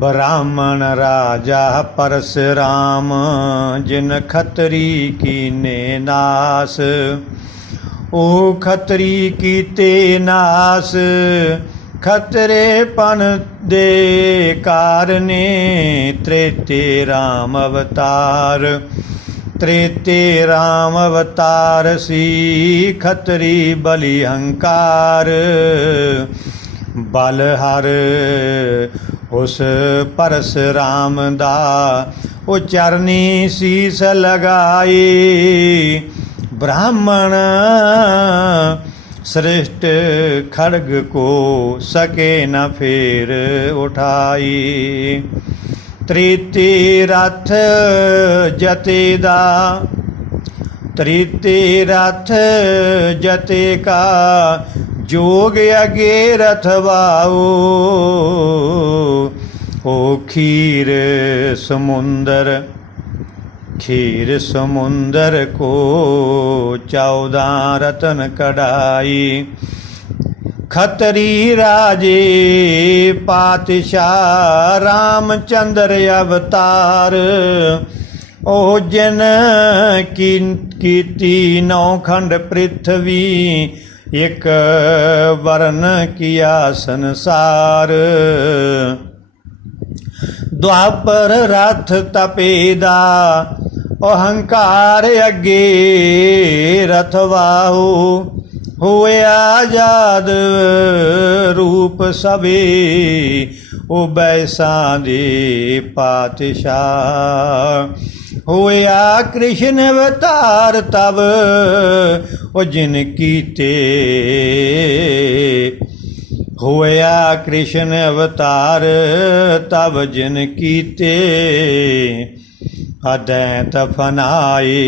ब्राह्मण राजा परशुराम, जिन खतरी कीने नास। ओ खतरी कीते नास, खतरेपन दे कारणे। त्रेते राम अवतार, त्रेते राम अवतार सी। खतरी बलिहंकार, बलहर उस परशुराम दा। ओ चरनी शीस लगाई, ब्राह्मण श्रेष्ठ खड्ग को सके न फेर उठाई। त्रेते रथ जते दा, त्रेते रथ जते का। जोग अगे रथवाओ, ओ खीर समुंदर, खीर समुंदर को। 14 रतन कढ़ाई, खतरी राजे पातशाह। रामचंद्र अवतार, ओ जन कीती 9 खंड पृथ्वी। एक वर्ण किया संसार, द्वापर रथ तपेदा। अहंकार अगे रथवाहु, हुए आजाद रूप सबे। ओ बैसा दे पातशाह, होया कृष्ण अवतार तब। ओ जिन कीते, होया कृष्ण अवतार तब। जिन कीते अदैत फनाए,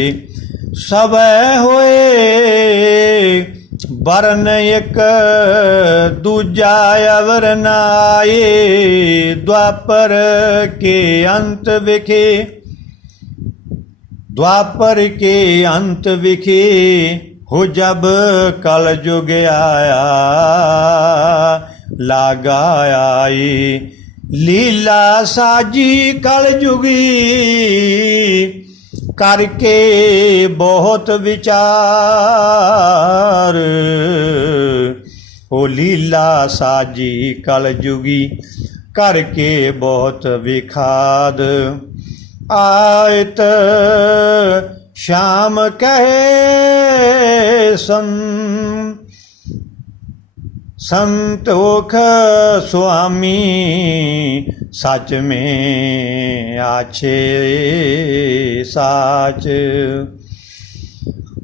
सब होए वरन एक। दूजा अवर नाए, द्वापर के अंत विखे। द्वापर के अंत विखे, हो जब कल जुग आया। लागा आई लीला साजी कल जुगी। करके बहुत विचार, ओ लीला साजी कल जुगी। करके बहुत विखाद। आयत श्याम कहे संतोख स्वामी। सच में आछे साच,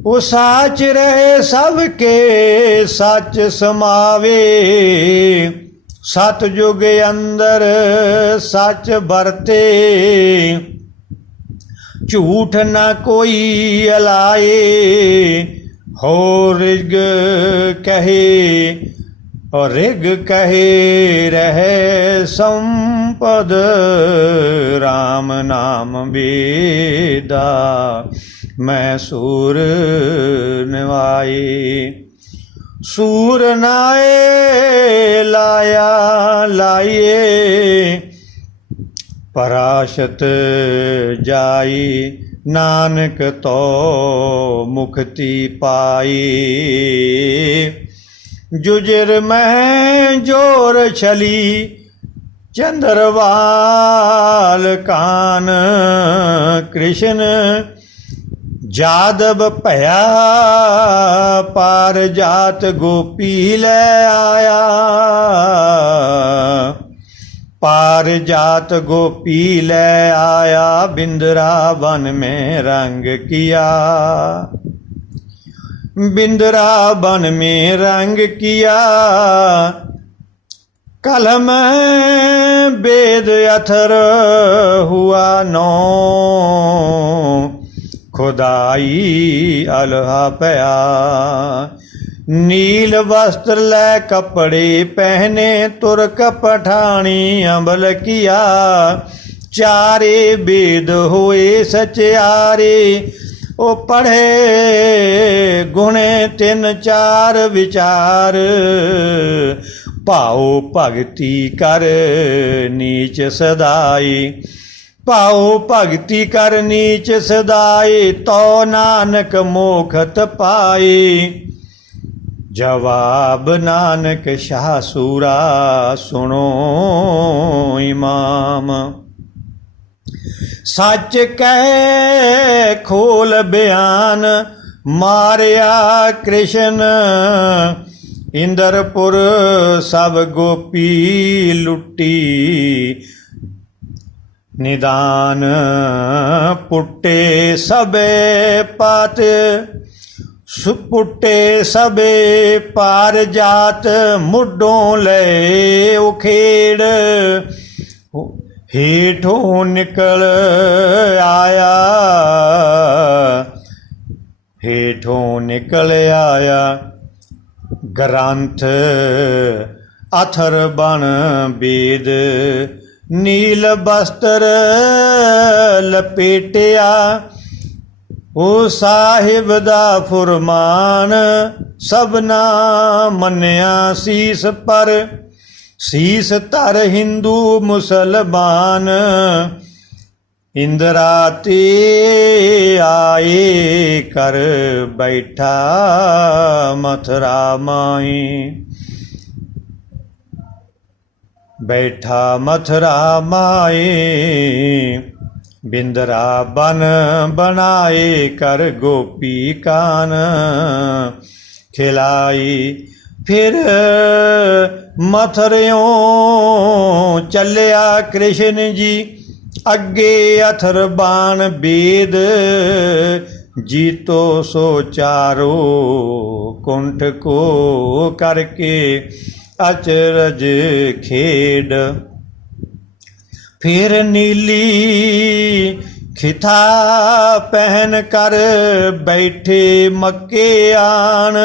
वो साच रहे सबके सच समावे। सतयुग अंदर सच बरते, झूठ न कोई अलाए। हो ऋग कहे और ऋग कहे रहे संपद। राम नाम वेदा मैं सूर निवाए। सूर नाए लाया लाइए, पराशत जाई। नानक तो मुक्ति पाई। जुजर में जोर छली, चंद्रवाल कान। कृष्ण जादव भया, पार जात गोपी ले आया। पार जात गोपी ले आया, बिंद्रावन में रंग किया। बिंद्रावन में रंग किया, कलम वेद अथर हुआ नो। खुदाई अलहा पया, नील वस्त्र ले कपड़े पहने। तुर्क पठानी अमल किया, चारे वेद हुए सचारे। ओ पढ़े गुणे 3 4 विचार, ਭਾਉ ਭਗਤੀ ਕਰ ਨੀਚ ਸਦਾਈ। ਭਾਉ ਭਗਤੀ ਕਰ ਨੀਚ ਸਦਾਈ, ਤੋ ਨਾਨਕ ਮੋਖਤ ਪਾਈ। ਜਵਾਬ ਨਾਨਕ ਸ਼ਾਹ ਸੂਰਾ, ਸੁਣੋ ਇਮਾਮ। ਸੱਚ ਕਹਿ ਖੋਲ ਬਿਆਨ, ਮਾਰਿਆ ਕ੍ਰਿਸ਼ਨ ਇੰਦਰਪੁਰ ਸਭ ਗੋਪੀ ਲੁੱਟੀ। ਨਿਦਾਨ ਪੁੱਟੇ ਸਭੇ ਪਾਤ, ਪੁੱਟੇ ਸਭੇ ਪਾਰ ਜਾਤ। ਮੁੱਢੋਂ ਲੈ ਉਖੇੜ, ਹੇਠੋਂ ਨਿਕਲ ਆਇਆ, ਹੇਠੋਂ ਨਿਕਲ ਆਇਆ। ਗ੍ਰੰਥ ਅਥਰ ਬਣ ਬੇਦ, ਨੀਲ ਬਸਤਰ ਲਪੇਟਿਆ। ਉਹ ਸਾਹਿਬ ਦਾ ਫੁਰਮਾਨ, ਸਭਨਾ ਮੰਨਿਆ ਸੀਸ ਪਰ। ਸੀਸ ਧਰ ਹਿੰਦੂ ਮੁਸਲਮਾਨ, ਇੰਦਰਾ ਤੇ ਆਏ ਕਰ ਬੈਠਾ ਮਥੁਰਾ ਮਾਈ। ਬੈਠਾ ਮਥੁਰਾ ਮਾਏ, ਬਿੰਦਰਾ ਬਨ ਬਣਾਏ ਕਰ ਗੋਪੀ ਕਾਨ। ਖਿਲਾਈ ਫਿਰ ਮਥੁਰਿਓਂ ਚੱਲਿਆ ਕ੍ਰਿਸ਼ਨ ਜੀ, ਅੱਗੇ ਅਥਰ ਬਾਣ ਬੇਦ। ਜੀਤੋ ਸੋ ਚਾਰੋ ਕੁੰਠ ਕੋ ਕਰਕੇ ਅਚਰਜ ਖੇਡ। ਫਿਰ ਨੀਲੀ ਖਿਥਾ ਪਹਿਨ ਕਰ ਬੈਠੇ ਮੱਕੇ ਆਣ।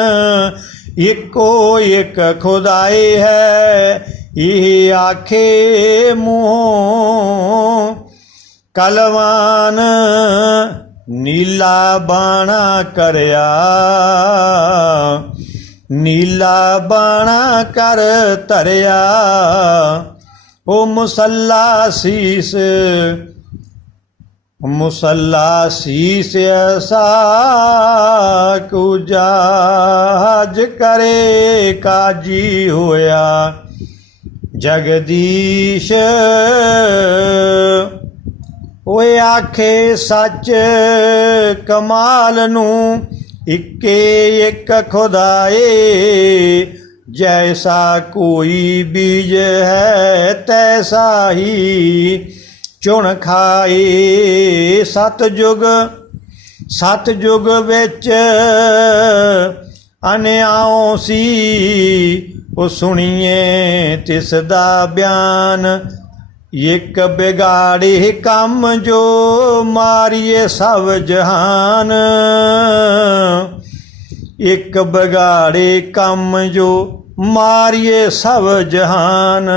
ਇੱਕੋ ਇੱਕ ਖੁਦਾਈ ਹੈ, ਇਹ ਆਖੇ ਮੂੰਹ। ਕਲਵਾਨ ਨੀਲਾ ਬਾਣਾ ਕਰਿਆ, ਨੀਲਾ ਬਾਣਾ ਕਰ ਧਰਿਆ। ਉਹ ਮੁਸੱਲਾ ਸੀਸ, ਮੁਸੱਲਾ ਸੀਸ ਐਸਾ ਕੁਜਾਜ ਕਰੇ ਕਾਜੀ ਹੋਇਆ। ਜਗਦੀਸ਼ ਓਏ ਆਖੇ ਸੱਚ ਕਮਾਲ ਨੂੰ, ਇੱਕੇ ਇੱਕ ਖੁਦਾਏ। ਜੈਸਾ ਕੋਈ ਬੀਜ ਹੈ ਤੈਸਾ ਹੀ ਚੁਣ ਖਾਏ। ਸਤਜੁਗ, ਸਤਜੁਗ ਵਿੱਚ ਅਨਿਆਉ ਸੀ, ਉਹ ਸੁਣੀਏ ਤਿਸ ਦਾ ਬਿਆਨ। ਇੱਕ ਬਿਗਾੜੇ ਕੰਮ ਜੋ ਮਾਰੀਏ ਸਭ ਜਹਾਨ। ਇੱਕ ਬਿਗਾੜੇ ਕੰਮ ਜੋ ਮਾਰੀਏ ਸਭ ਜਹਾਨ।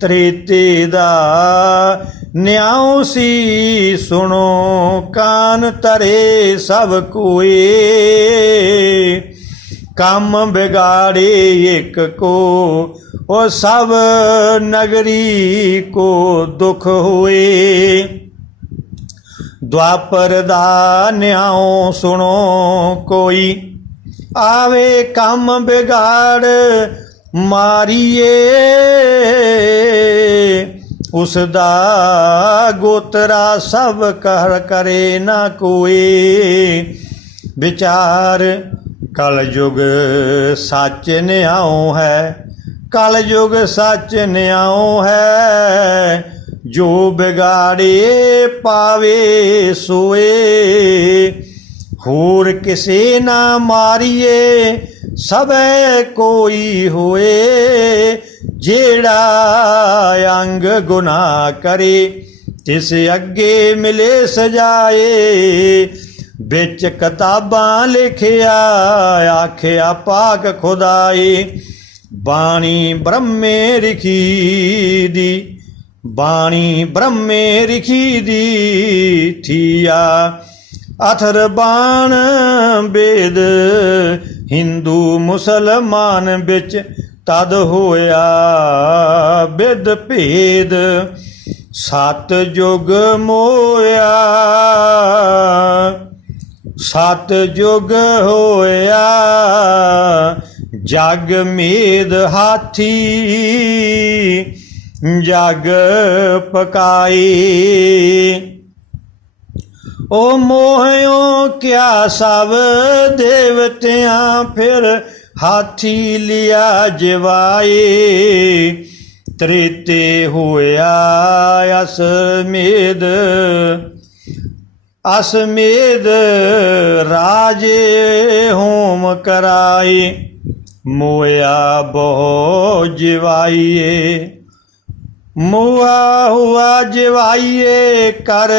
ਤ੍ਰੇਤੇ ਦਾ ਨਿਆਉ ਸੀ, ਸੁਣੋ ਕਾਨ ਧਰੇ ਸਭ ਕੋਏ। ਕੰਮ ਬਿਗਾੜੇ ਇੱਕ ਕੋ, ਉਹ ਸਭ ਨਗਰੀ ਕੋ ਦੁਖ ਹੋਏ। ਦੁਆਪਰ ਦਾ ਨਿਆਉ ਸੁਣੋ ਕੋਈ, ਆਵੇ ਕੰਮ ਬਿਗਾੜ ਮਾਰੀਏ। ਉਸ ਦਾ ਗੋਤਰਾ ਸਭ ਕਰ ਕਰੇ ਨਾ ਕੋਈ। ਵਿਚਾਰ ਕਲਯੁਗ ਸੱਚ ਨਿਆਉ ਹੈ, ਕਲਯੁਗ ਸੱਚ ਨਿਆਉ ਹੈ। ਜੋ ਬਿਗਾੜੇ ਪਾਵੇ ਸੋਏ, ਹੋਰ ਕਿਸੇ ਨਾ ਮਾਰੀਏ ਸਭੈ ਕੋਈ ਹੋਏ। ਜਿਹੜਾ ਅੰਗ ਗੁਨਾਹ ਕਰੇ ਤਿਸ ਅੱਗੇ ਮਿਲੇ ਸਜਾਏ। ਵਿੱਚ ਕਿਤਾਬਾਂ ਲਿਖਿਆ ਆਖਿਆ ਪਾਕ ਖੁਦਾਏ। ਬਾਣੀ ਬ੍ਰਹਮੇ ਲਿਖੀ ਦੀ, ਬਾਣੀ ਬ੍ਰਹਮੇ ਲਿਖੀ ਦੀ ਥੀਆ। ਅਥਰ ਬਾਣ ਬੇਦ ਹਿੰਦੂ ਮੁਸਲਮਾਨ ਵਿੱਚ ਤਦ ਹੋਇਆ ਬਿਦ ਭੇਦ ਸਤ ਜੁਗ ਮੋਇਆ ਸਤ ਜੁਗ ਹੋਇਆ ਜਗ ਮੇਦ ਹਾਥੀ ਜਗ ਪਕਾਈ ਓ ਮੋਹਿਓ ਕਿਆ ਸਭ ਦੇਵਤਿਆਂ ਫਿਰ ਹਾਥੀ ਲਿਆ ਜਵਾਏ ਤ੍ਰੇਤੇ ਹੋਇਆ ਅਸਮੇਧ ਰਾਜੇ ਹੋਮ ਕਰਾਏ ਮੋਇਆ ਬਹੁ ਜਿਵਾਈਏ ਮੁਆ ਹੁਆ ਜਿਵਾਈਏ ਕਰ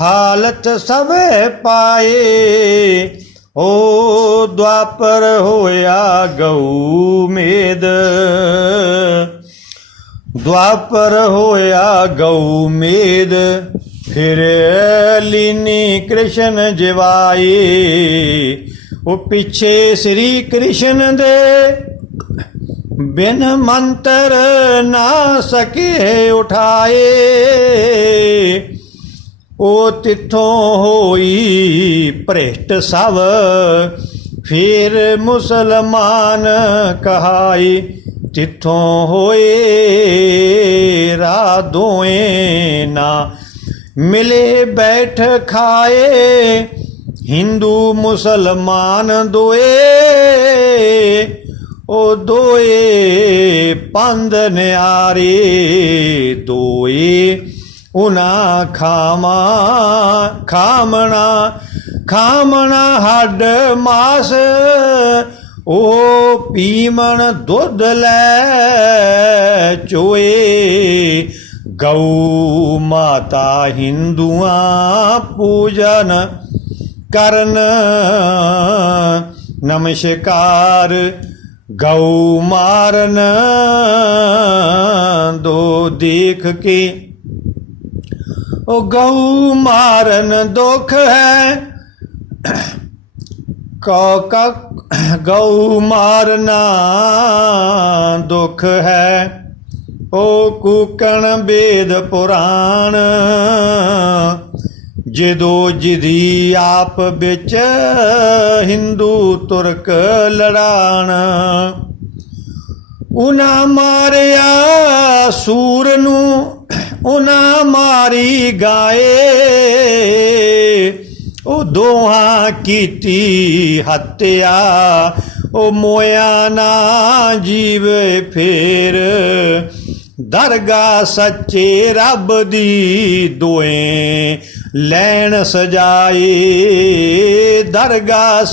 ਹਾਲਤ ਸਭੇ ਪਾਏ ਓ ਦੁਆਪਰ ਹੋਇਆ ਗਊ ਮੇਦ ਦੁਆਪਰ ਹੋਇਆ ਗਊ ਮੇਦ ਫਿਰ ਲੀਨੀ ਕ੍ਰਿਸ਼ਨ ਜਿਵਾਏ ਉਹ ਪਿੱਛੇ ਸ੍ਰੀ ਕ੍ਰਿਸ਼ਨ ਦੇ ਬਿਨ ਮੰਤਰ ਨਾ ਸਕੇ ਉਠਾਏ ਉਹ ਤਿੱਥੋਂ ਹੋਈ ਭ੍ਰਿਸ਼ਟ ਸਭ ਫਿਰ ਮੁਸਲਮਾਨ ਕਹਾਈ ਤਿੱਥੋਂ ਹੋਏ ਰਾਦੋਏ ਨਾ ਮਿਲੇ ਬੈਠ ਖਾਏ ਹਿੰਦੂ ਮੁਸਲਮਾਨ ਦੋਏ ਉਹ ਦੋਏ ਪੰਧ ਨਿਆਰੇ ਦੋਏ ਉਨਾ ਖਾਮਣਾ ਹੱਡ ਮਾਸ ਉਹ ਪੀਮਣ ਦੁੱਧ ਲੈ ਚੋਏ ਗਊ ਮਾਤਾ ਹਿੰਦੂਆਂ ਪੂਜਨ ਕਰਨ ਨਮਸਕਾਰ ਗਊ ਮਾਰਨ ਦੋ ਦੇਖ ਕੇ ਉਹ ਗਊ ਮਾਰਨ ਦੁੱਖ ਹੈ ਗਊ ਮਾਰਨਾ ਦੁੱਖ ਹੈ ਉਹ ਕੂਕਣ ਵੇਦ ਪੁਰਾਣ ਜਿਦੋ ਜਿਦੀ ਆਪ ਵਿੱਚ ਹਿੰਦੂ ਤੁਰਕ ਲੜਾਣ ਉਨਾ ਮਾਰਿਆ ਸੂਰ ਨੂੰ ਉਨਾ ਮਾਰੀ ਗਾਏ ਉਹ ਦੋਹਾਂ ਕੀਤੀ ਹੱਤਿਆ ਉਹ ਮੋਇਆ ਨਾ ਜੀਵੇ ਫੇਰ ਦਰਗਾਹ ਸੱਚੇ ਰੱਬ ਦੀ ਦੋਏ ਲੈਣ ਸਜਾਏ ਦਰਗਾਹ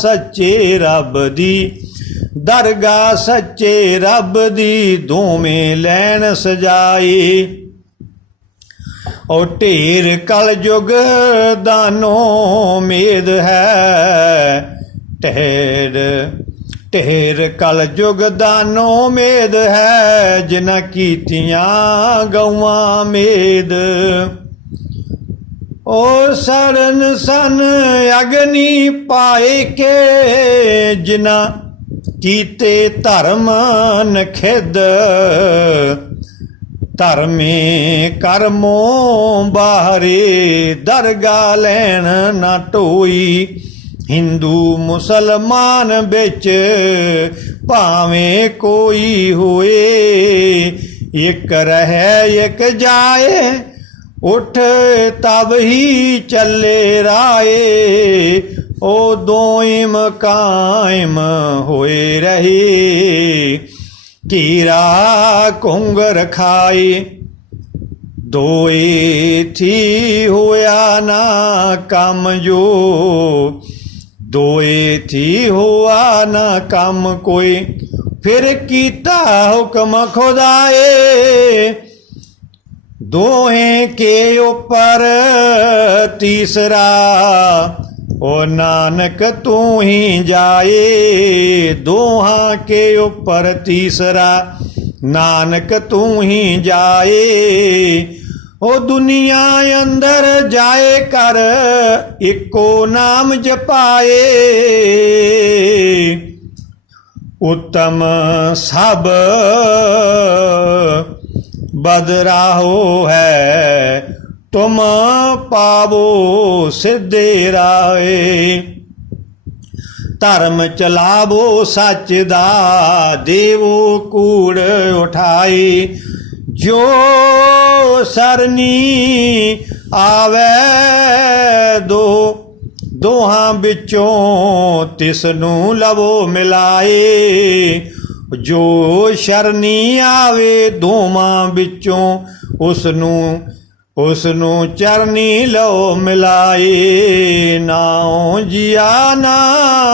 ਸੱਚੇ ਰੱਬ ਦੀ ਦੋਵੇਂ ਲੈਣ ਸਜਾਏ ਉਹ ਢੇਰ ਕਲਯੁਗ ਦਾਨੋ ਮੇਦ ਹੈ ਢੇਰ ਕਲਯੁਗ ਦਾਨੋ ਮੇਦ ਹੈ ਜਿਨ੍ਹਾਂ ਕੀਤੀਆਂ ਗਊਆਂ ਮੇਦ ਉਹ ਸਰਨ ਸਨ ਅਗਨੀ ਪਾਏ ਕੇ ਜਿਨ੍ਹਾਂ ਕੀਤੇ ਧਰਮ ਨਖਿਦ ਧਰਮੇ ਕਰਮੋਂ ਬਾਹਰੇ ਦਰਗਾਹ ਲੈਣ ਨਾ ਢੋਈ ਹਿੰਦੂ ਮੁਸਲਮਾਨ ਵਿੱਚ ਭਾਵੇਂ ਕੋਈ ਹੋਏ ਇੱਕ ਰਹਿ ਇੱਕ ਜਾਏ ਉਠ ਤਬ ਹੀ ਚੱਲੇ ਰਾਏ ਉਹ ਦੋਇਮ ਕਾਇਮ ਹੋਏ ਰਹੇ ਕੀਰਾ ਘੁੰਗਰ ਖਾਏ ਦੋਏ ਥੀ ਹੋਇਆ ਨਾ ਕੰਮ ਜੋ ਦੋਏ ਥੀ ਹੋਆ ਨਾ ਕੰਮ ਕੋਈ ਫਿਰ ਕੀਤਾ ਹੁਕਮ ਖੁਦਾਏ ਦੋਹੇ ਕੇ ਉੱਪਰ ਤੀਸਰਾ ओ नानक तू ही जाए दोहां के ऊपर तीसरा नानक तू ही जाए ओ दुनिया अंदर जाए कर इको नाम जपाए उत्तम सब बदराहो है, तुम पावो सिद्धे राहे। धर्म चलावो सच दा, देवो कूड़ उठाए। जो सरनी आवे दो, दोहां बिचों तिसनू लवो मिलाए। जो शरनी आवे दोवां बिचों, उसनू चरनी लो मिलाए। नाओ जिया ना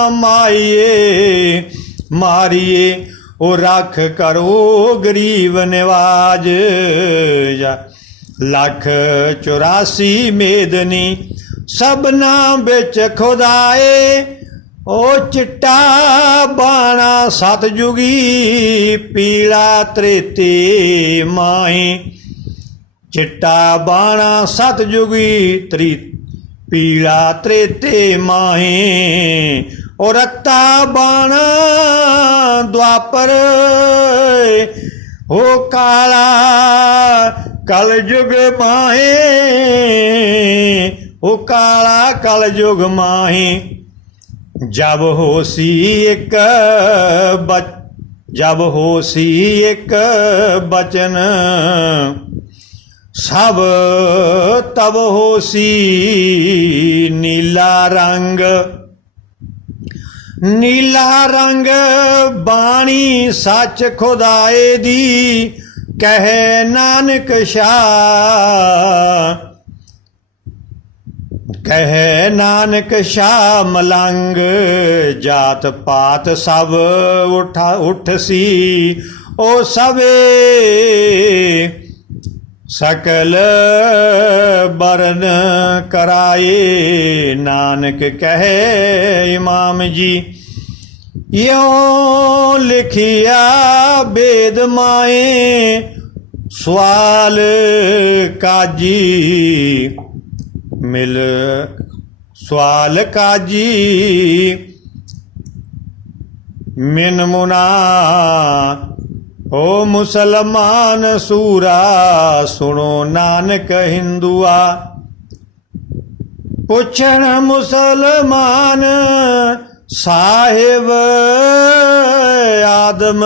माइए मारिए, ओ रख करो गरीब निवाज। लख 84 मेदनी सबना बिच खुदाए। ओ चिट्टा बाणा सतयुगी, पीला त्रेते माही। चिट्टा बाणा सतयुगी, पीला त्रेते माही। ओ रत्ता बाणा द्वापर, हो काला कलयुग माही। ओ काला कलयुग माही। जब होसी एक बचन, सब तब होसी नीला रंग। नीला रंग बाणी सच खुदाए दी, कहे नानक शाह। कहे नानक शाह मलंग, जात पात सब उठसी। ओ सवे सकल बरन कराए। नानक कहे इमाम जी, यों लिखिया वेद माए। सवाल काजी मिल सवाल काजी, मिन मुना। ओ मुसलमान सूरा, सुनो नानक हिंदुआ। पुछण मुसलमान साहिब, आदम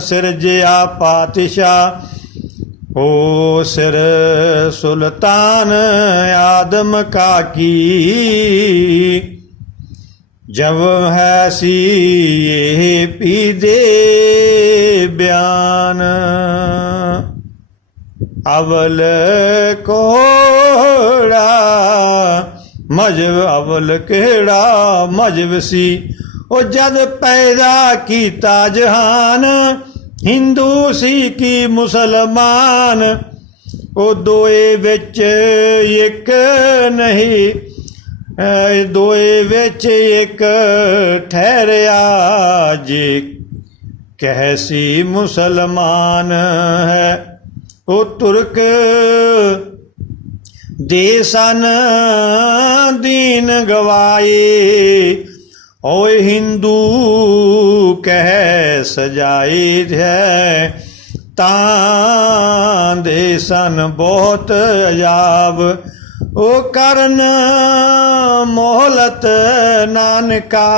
सिरजिया पातशाह। ओ सिर सुल्तान आदम का की, जब है सी ये पी दे बयान। अवल कोड़ा मजब, अवल केड़ा मजब सी। ओ जद पैदा कीता जहान, हिंदू सिखी मुसलमान। ओ दोए विच एक नहीं, दोए विच एक ठहरिया। जे कहसी मुसलमान है, ओ तुर्क दे सन दीन गवाए। ओए हिंदू कह सजाए है, तां दे सन बहुत अजाब। ओ करन मोहलत नानका,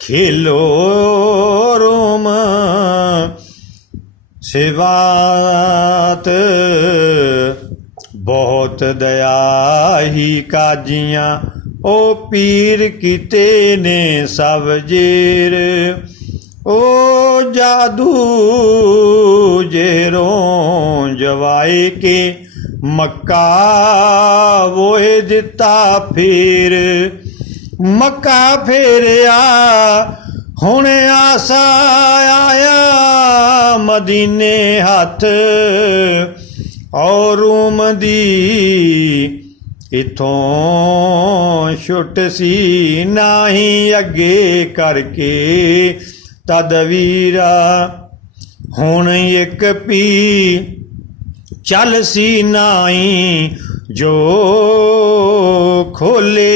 खेलो रोम सिवात। बहुत दया ही काजियां, ओ पीर कीते ने सब जेर। ओ जादू जेरों जवाए के, मक्का वोए दिता फिर। मक्का फेरिया हुण आसा आया, मदीने हथ और रूम दी। इथों छुट सी नाही अगे करके तदवीरा। हुण एक पी चल सी नाई, जो खोले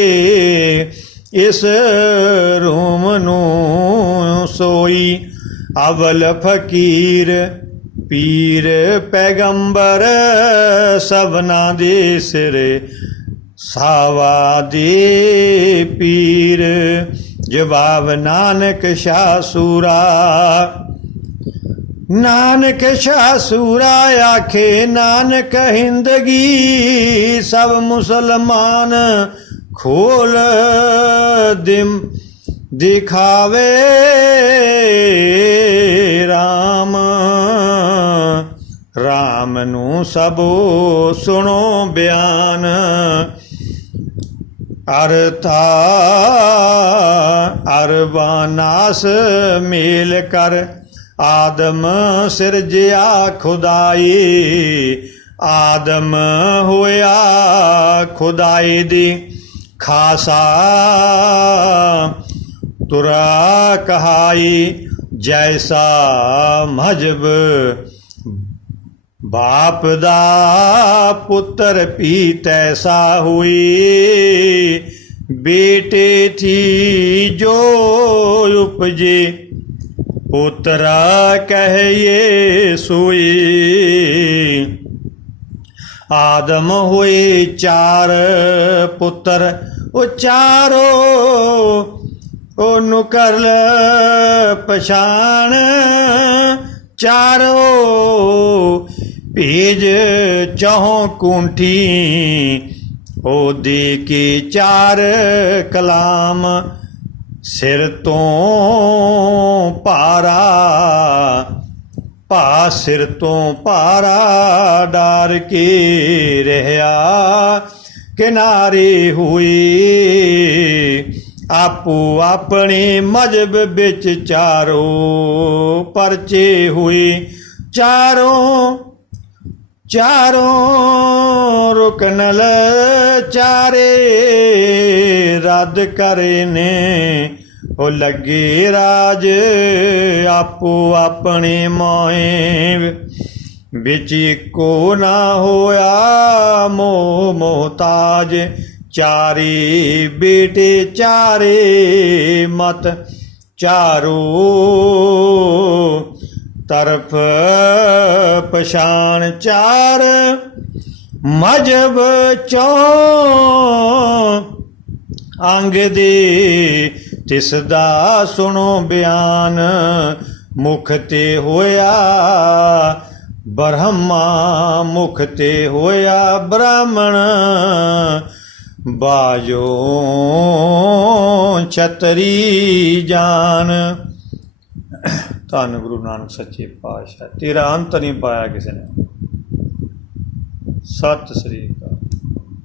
ਇਸ ਰੂਮ ਨੂੰ ਸੋਈ। ਅਵਲ ਫਕੀਰ ਪੀਰ ਪੈਗੰਬਰ ਸਭਨਾ ਦੇ ਸਿਰੇ ਸਾਵਾ ਦੇ ਪੀਰ। ਜਵਾਬ ਨਾਨਕ ਸ਼ਾਹ ਸੂਰਾ। ਨਾਨਕ ਸ਼ਾਹ ਸੂਰਾ ਆਖੇ ਨਾਨਕ ਹਿੰਦਗੀ ਸਭ ਮੁਸਲਮਾਨ ਖੋਲ ਦਿਮ ਦਿਖਾਵੇ ਰਾਮ। ਰਾਮ ਨੂੰ ਸਭੋ ਸੁਣੋ ਬਿਆਨ। ਅਰਥਾ ਅਰਬਾਨਾਸ ਮੇਲ ਕਰ ਆਦਮ ਸਿਰਜਿਆ ਖੁਦਾਈ। ਆਦਮ ਹੋਇਆ ਖੁਦਾਈ ਦੀ ਖਾਸਾ ਤੁਰਾ ਕਹਾਈ। ਜੈਸਾ ਮਜ਼ਹਬ ਬਾਪ ਦਾ ਪੁੱਤਰ ਵੀ ਤੈਸਾ ਹੋਈ। ਬੇਟੇ ਥੀ ਜੋ ਉਪਜੇ ਪੁੱਤਰਾ ਕਹੀਏ ਸੋਈ। ਆਦਮ ਹੋਏ ਚਾਰ ਪੁੱਤਰ ਉਹ ਚਾਰੋ ਉਹਨੂੰ ਕਰ ਪਛਾਣ। ਚਾਰੋ ਭੇਜ ਚਹੁ ਕੁੰਠੀ ਉਹ ਦੇ ਕੇ ਚਾਰ ਕਲਾਮ। ਸਿਰ ਤੋਂ ਭਾਰਾ ਭਾ ਸਿਰ ਤੋਂ ਭਾਰਾ ਡਾਰ ਕੇ ਰਹਿਆ ਕਿਨਾਰੇ ਹੋਈ। ਆਪੋ ਆਪਣੇ ਮਜ਼ਹਬ ਵਿੱਚ ਚਾਰੋ ਪਰਚੇ ਹੋਏ। ਚਾਰੋਂ ਰੁਕਨਲ ਚਾਰੇ ਰੱਦ ਕਰੇ ਨੇ। ਉਹ ਲੱਗੇ ਰਾਜ ਆਪੋ ਆਪਣੇ ਮੋਏ ਵਿੱਚ ਇੱਕੋ ਨਾ ਹੋਇਆ ਮੋਹ ਮੁਹਤਾਜ। ਚਾਰੇ ਬੇਟੇ ਚਾਰੇ ਮਤ ਚਾਰੋ ਤਰਫ ਪਛਾਣ। ਚਾਰ ਮਜ਼ਹਬ ਚੋਂ ਅੰਗ ਦੇ ਤਿਸ ਦਾ ਸੁਣੋ ਬਿਆਨ। ਮੁਖ ਤੇ ਹੋਇਆ ਬ੍ਰਹਮਾ ਮੁਖ ਤੇ ਹੋਇਆ ਬ੍ਰਾਹਮਣ। ਬਾਜੋ ਛਤਰੀ ਜਾਨ। ਧੰਨ ਗੁਰੂ ਨਾਨਕ ਸੱਚੇ ਪਾਤਸ਼ਾਹ। ਤੇਰਾ ਅੰਤ ਨਹੀਂ ਪਾਇਆ ਕਿਸੇ ਨੇ। ਸਤਿ ਸ੍ਰੀ ਅਕਾਲ।